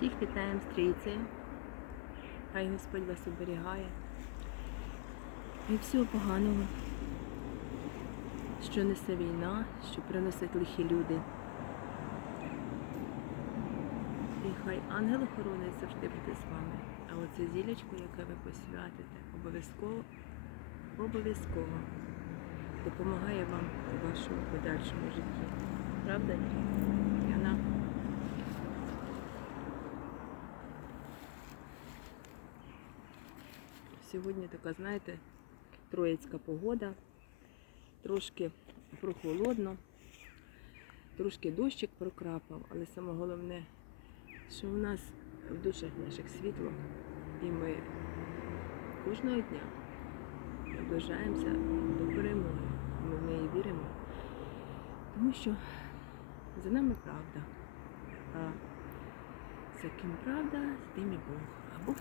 Всіх вітаємо стрійці. Хай Господь вас оберігає. І всього поганого, що несе війна, що приносять лихі люди. І хай ангел-охоронець завжди буде з вами. А оце зілячко, яке ви посвятите, обов'язково, обов'язково допомагає вам у вашому подальшому житті. Правда? Сьогодні така, знаєте, троїцька погода, трошки прохолодно, трошки дощик прокрапав, але саме головне, що в нас в душах наших світло, і ми кожного дня наближаємося до перемоги. Ми в неї віримо, тому що за нами правда. А за ким правда, з тим і Бог. А Бог